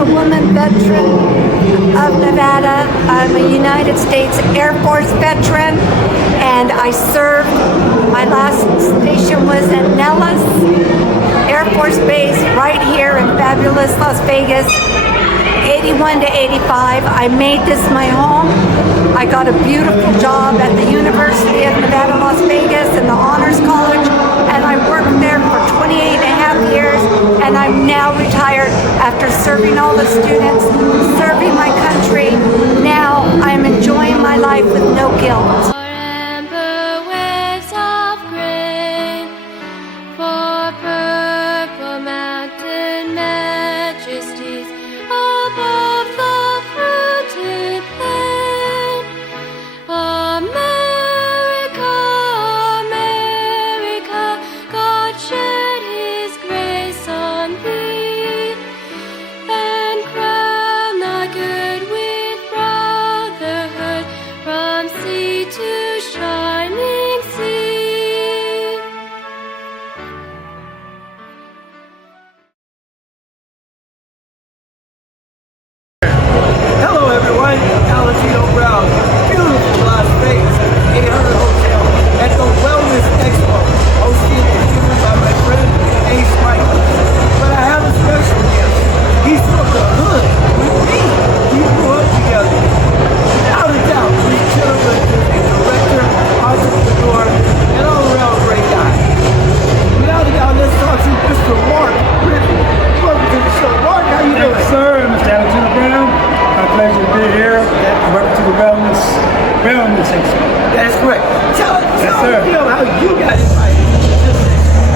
a woman veteran of Nevada. I'm a United States Air Force veteran, and I served. My last station was at Nellis Air Force Base right here in fabulous Las Vegas, 81 to 85. I made this my home. I got a beautiful job at the University of Nevada, Las Vegas in the Honors College, and I worked there for 28 and a half years, and I'm now retired after serving all the students, serving my country. Now I'm enjoying my life with no guilt. That's correct. Tell me how you got invited to this.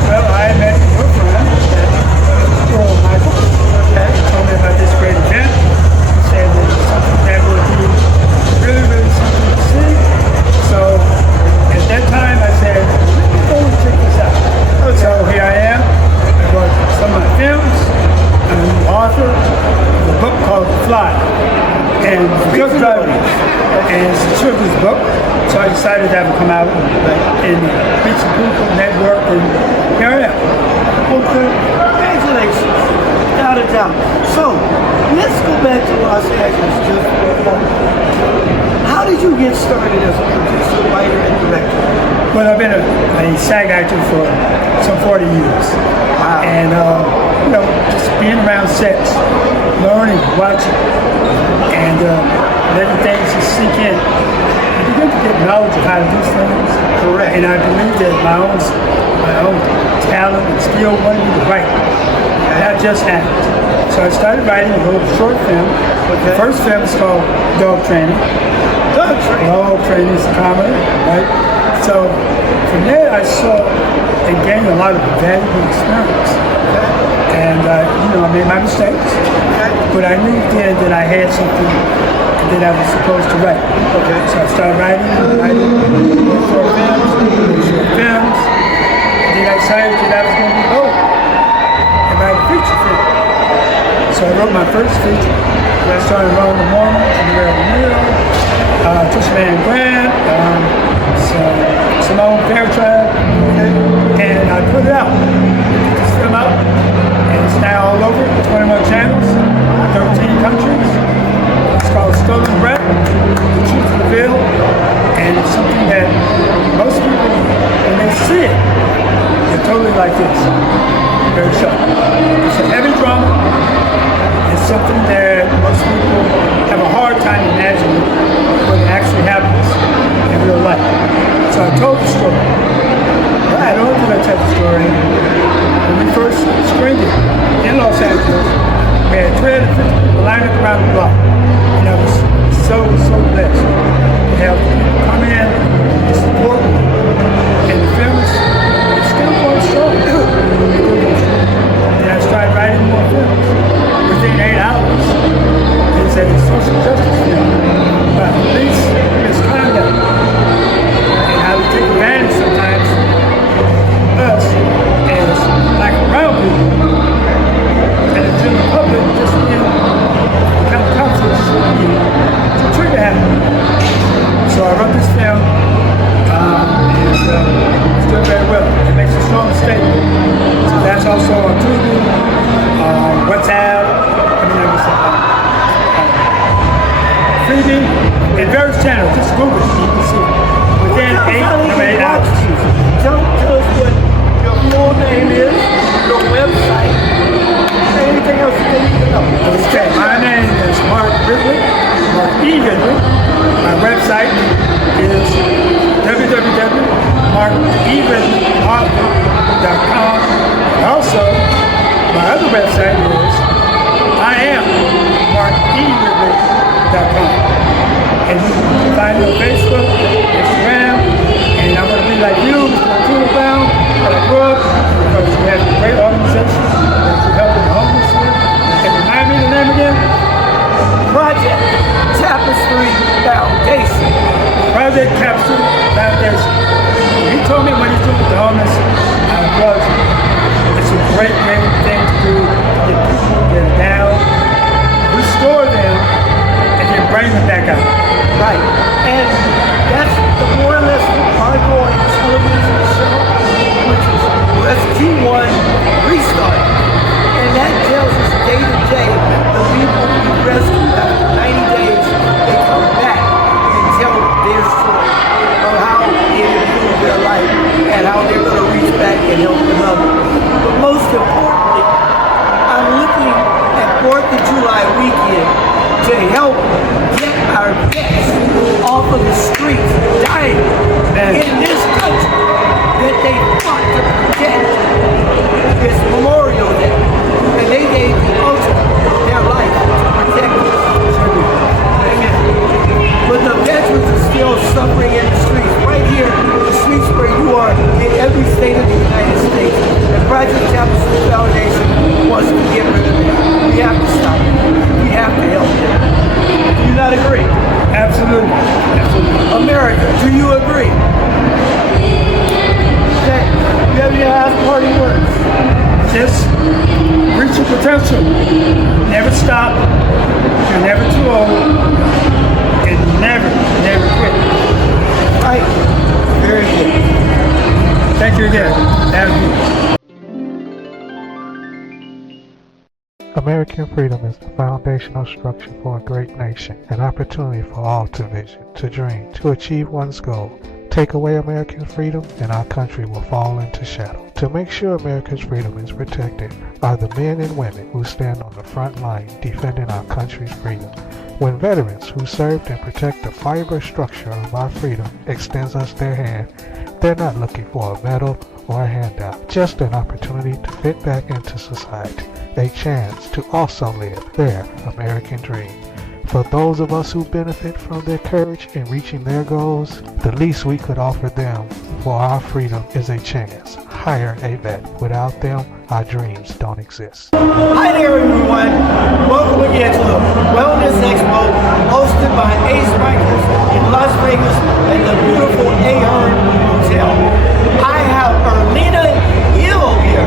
Well, I met your friend, Earl Michael. Okay. Told me about this great event. Said that it's something that would be really, really something to see. So at that time I said, go and check this out. Okay. So here I am. I brought some of my films. I'm an author of a book called The Fly. And Truck Driving. And it's a children's book. So I decided to have it come out in Beach and People Network, and here I am. Okay, congratulations, without a doubt. So, let's go back to Los Angeles just for a moment. How did you get started as a producer, writer, and director? Well, I've been a SAG actor for some 40 years. Wow. And, just being around sets, learning, watching, and letting things just sink in. You begin to get knowledge of how to do things. Correct. And I believe that my own talent and skill wanted me to write, not just act. So I started writing a little short film. Okay. The first film is called Dog Training. Dog Training? Dog Training is a comedy, right? So from there I saw and gained a lot of valuable experience. Okay. And I made my mistakes. Okay. But I knew then that I had something that I was supposed to write. Okay. So I started writing short films. And then I decided that I was going to be bold and write a feature film. So I wrote my first feature. I started Ron the Mormon, and the Reverend Neil, Trisha Mann Grant, Simone Fairchild, and I put it out. Put this film out, and it's now all over 21 channels, 13 countries. It's called Stolen Breath, The Truth Revealed, and it's something that most people, when they see it, they're totally like this. Very sharp. It's a heavy drama. It's something that most people have a hard time imagining what actually happens in real life. So I told the story. Not only did I tell the story, when we first screened it in Los Angeles, we had 350 people lined up around the block. And I was so blessed to have people come in and support me. And the film is still going strong. And I started writing more films. Within 8 hours, there's a social justice film about police misconduct and how we take advantage sometimes TV, and various channels. Just Google it, you can see it. Within Tell 8 hours. Tell us what your full name is, your website, anything else that they need to know. Okay, my name is Mark Ridley, Mark E. Ridley. My website is www.markeridleyauthor.com. Also, my other website is IamMarkERidley.com. And you can find me on Facebook, Instagram, and I'm going to be like you, Mr. Tuna Brown, at a book, because you have a great organization that you help the homeless with. And remind me the name again? Project Tapestry Foundation. Project Tapestry Foundation. He told me what he's doing with the homeless. I love it. It's a great, great thing to do to get people that are down, restore them, and then bring them back out. Right. And that's the more or less ongoing television show, which is Rescue 1 Restart. And that tells us day to day the people we rescue after 90 days, they come back and tell their story of how it improved their life and how they're going to reach back and help another. But most importantly, I'm looking at 4th of July weekend to help get our vets off of the streets dying in this country that they fought to protect. It's Memorial Day, and they gave the ultimate their life to protect us. Amen. But the veterans are still suffering in the streets, right here, the streets where you are in every state of the United States. And Project Tapestry Foundation wants to get rid of that. We have to stop it. We have to help them. Do you not agree? Absolutely. Absolutely. America, do you agree? Okay. You have any last parting words? Just reach your potential. Never stop. You're never too old. And never, never quit. Right. Very good. Thank you again. Have you. American freedom is the foundational structure for a great nation, an opportunity for all to vision, to dream, to achieve one's goal. Take away American freedom, and our country will fall into shadow. To make sure America's freedom is protected are the men and women who stand on the front line defending our country's freedom. When veterans who served and protect the fiber structure of our freedom extends us their hand, they're not looking for a medal or a handout, just an opportunity to fit back into society, a chance to also live their American dream. For those of us who benefit from their courage in reaching their goals, the least we could offer them for our freedom is a chance. Hire a vet. Without them, our dreams don't exist. Hi there, everyone. Welcome again to the Wellness Expo hosted by Ace Bikers in Las Vegas at the beautiful Ahern Hotel. I have Erlina Hill here.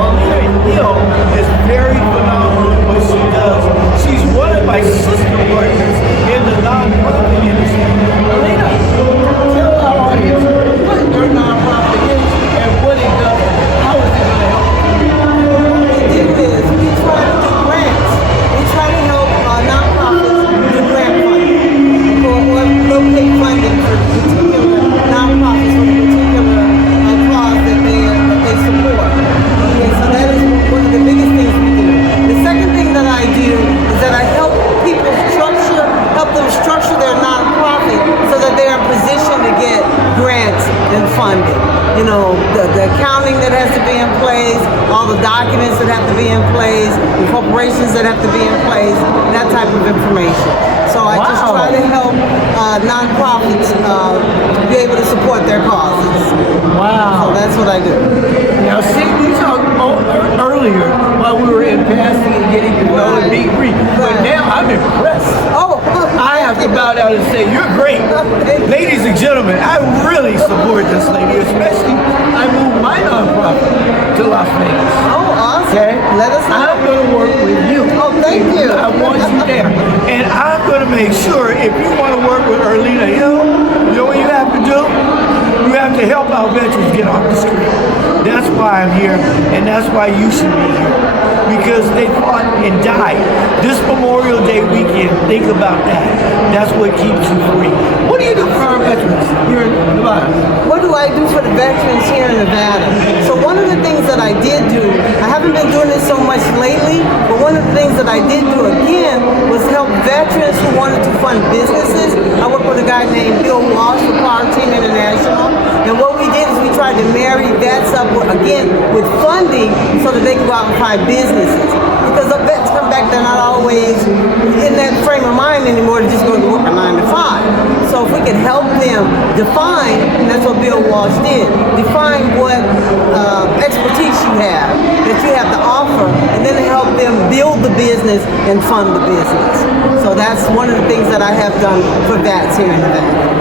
Erlina Hill is very phenomenal at what she does. She's one of my sister partners in the nonprofit industry. Erlina, tell our audience what your nonprofit is and what it does. How is it going to help? We try to do grants. We try to help nonprofits do grant funding or locate funding for particular nonprofits for the particular cause that they support. Okay, so that is one of the biggest things we do. The second thing that I do is that I help people help them structure their nonprofit so that they're in position to get grants and funding. You know, the accounting that has to be in place, all the documents that have to be in place, the corporations that have to be in place, that type of information. So I just try to help nonprofits be able to support their causes. Wow. So that's what I do. Now, see, we talked earlier while we were in passing and getting to know and meet Reed, but now I'm impressed. Oh, I have to bow down and say, you're great. Ladies and gentlemen, I really support this lady, especially I moved my nonprofit to Las Vegas. oh, awesome. Okay? Let us know. I'm going to work with you. Oh, thank you. I want you there. And I'm going to make sure if you want to work with Erlina Hill, you know what you have to do? You have to help our veterans get off the street. That's why I'm here, and that's why you should be here. because they fought and died. This Memorial Day weekend, think about that. That's what keeps you free. What do you do for our veterans here in Nevada? What do I do for the veterans here in Nevada? So one of the things that I did do, I haven't been doing it so much lately, but one of the things that I did do again was help veterans who wanted to fund businesses. I work with a guy named Bill Walsh with Power Team International, and what we did is we tried to marry vets up with funding so that they can go out and find businesses. Because the vets come back, they're not always in that frame of mind anymore to just go to work a 9 to 5. So if we can help them define, and that's what Bill Walsh did, define what expertise you have, that you have to offer, and then help them build the business and fund the business. So that's one of the things that I have done for vets here in Nevada.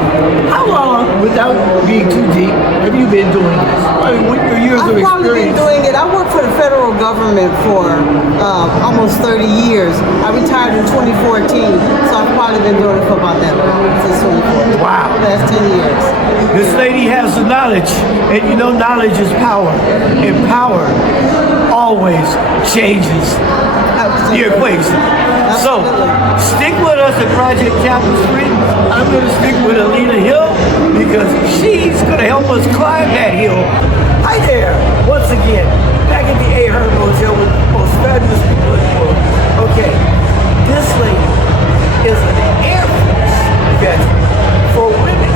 How long, without being too deep, have you been doing this? I mean, what your years of I've probably been experience? doing it. I worked for the federal government for almost 30 years. I retired in 2014, so I've probably been doing it for about that long, since 2014. Wow. Last 10 years. This lady has the knowledge, and you know knowledge is power, and power always changes the equation. So, stick with us at Project Capital Street. I'm going to stick with Alina Hill because she's going to help us climb that hill. Hi there, once again, back at the Ahern Motel with the most fabulous people in the world. Okay, this lady is an Air Force veteran for women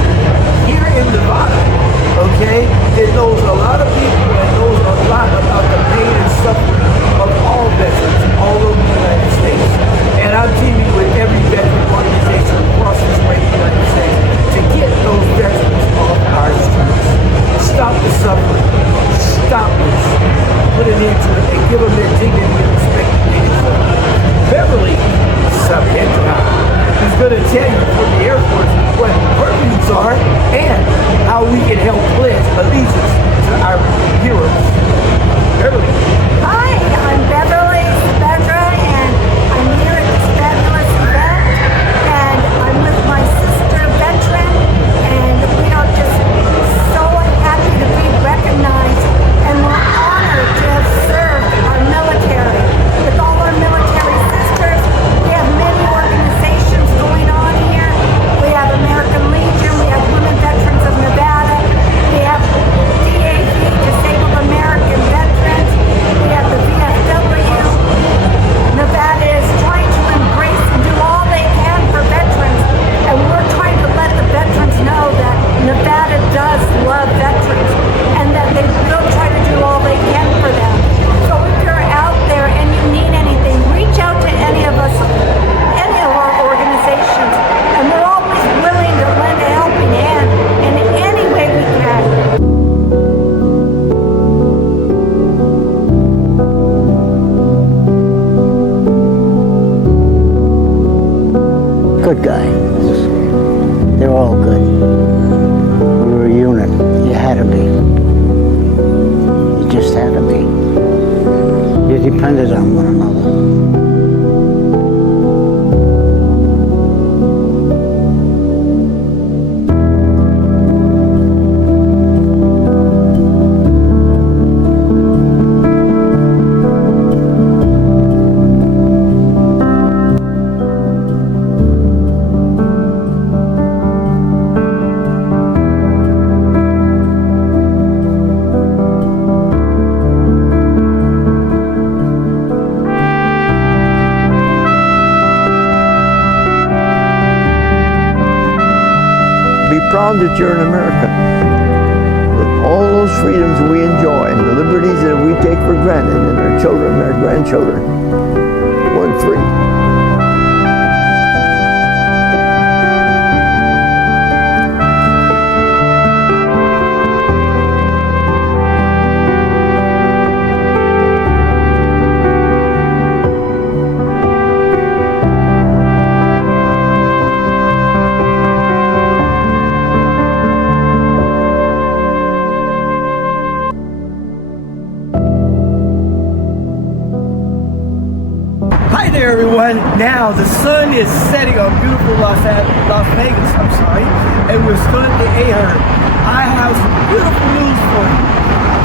here in Nevada, okay, that knows a lot of people and knows a lot about the pain and suffering of all veterans all over the United States. And I'm teaming with every veteran organization across this great United States to get those veterans off our streets. Stop the suffering. Stop this. Put an end to it and give them their dignity and respect that they deserve. Beverly Sapienza is going to tell you from the Air Force what her views are and how we can help pledge allegiance to our heroes. Beverly. Hi, I'm Beverly Spedra, and I'm here at this fabulous event, and I'm with my sister veteran, and we are just so happy to be recognized, and we're honored to have served our military. With all our military sisters, we have many organizations going on here. We have American Legion, we have Women Veterans of Nevada, we have DAV, Disabled American Veterans, we have the VFW. Nevada is trying to embrace and do all they can for veterans, and we're trying to let the veterans know that Nevada does love veterans and that they will try to do all they can for them. So if you're out there and you need anything, reach out to any of us, any of our organizations, and we're always willing to lend a helping hand in any way we can. Good guy. They're all good. We were a unit. You had to be. You just had to be. You depended on one another. Be proud that you're an American. That all those freedoms we enjoy and the liberties that we take for granted and our children and our grandchildren weren't free. Hi there, everyone. Now the sun is setting on beautiful Las Vegas. And we're still at the Ahern. I have some beautiful news for you.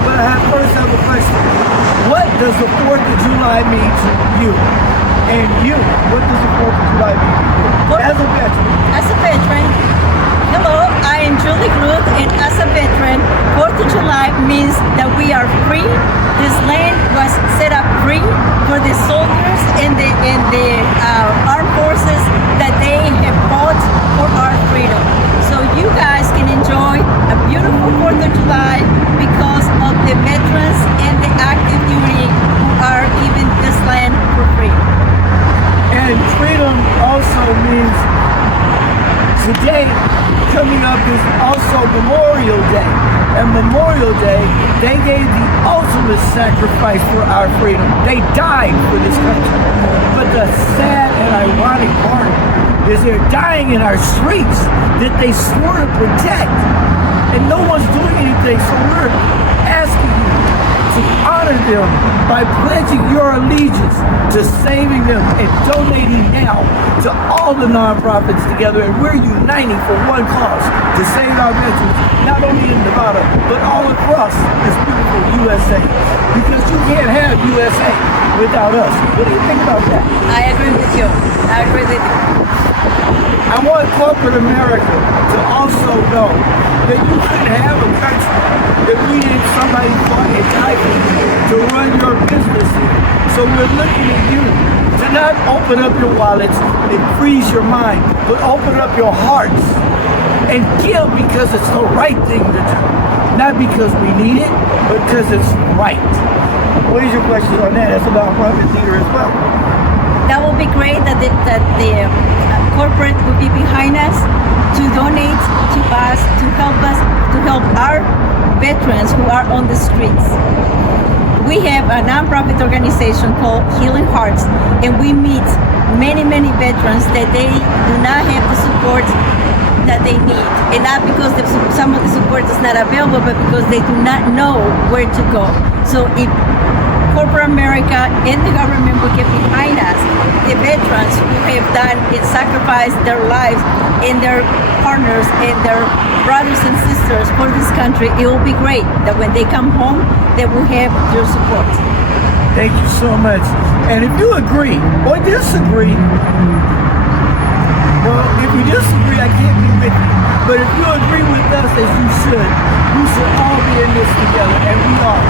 But first I have a question. What does the 4th of July mean to you? And you, what does the 4th of July mean to you? As a veteran. As a veteran, hello, I am Julie Ruth, and as a veteran, 4th of July means that we are free. This land was set up free for the soldiers and the armed forces that they have fought for our freedom. So you guys can enjoy a beautiful 4th of July because of the veterans and the active duty who are giving this land for free. And freedom also means today coming up is also Memorial Day. And Memorial Day, they gave the ultimate sacrifice for our freedom. They died for this country. But the sad and ironic part is they're dying in our streets that they swore to protect. And no one's doing anything, so we're asking you to honor them by pledging your allegiance to saving them and donating now to all the nonprofits together. And we're uniting for one cause, to save our veterans, not only in Nevada, but all across this beautiful USA. Because you can't have USA without us. What do you think about that? I agree with you. I agree with you. I want corporate America to also know that you couldn't have a country if we didn't somebody fought and died for you to run your business here. So we're looking at you to not open up your wallets and freeze your mind, but open up your hearts and give because it's the right thing to do. Not because we need it, but because it's right. What is your question on that? That's a nonprofit theater as well. That would be great that the corporate would be behind us to donate to us, to help our veterans who are on the streets. We have a nonprofit organization called Healing Hearts, and we meet many veterans that they do not have the support that they need, and not because some of the support is not available, but because they do not know where to go. So if corporate America and the government will get behind us, the veterans who have done and sacrificed their lives and their partners and their brothers and sisters for this country, it will be great that when they come home, they will have your support. Thank you so much. And if you agree or disagree, well, if you disagree, I can't be with you. But if you agree with us as you should all be in this together, and we are.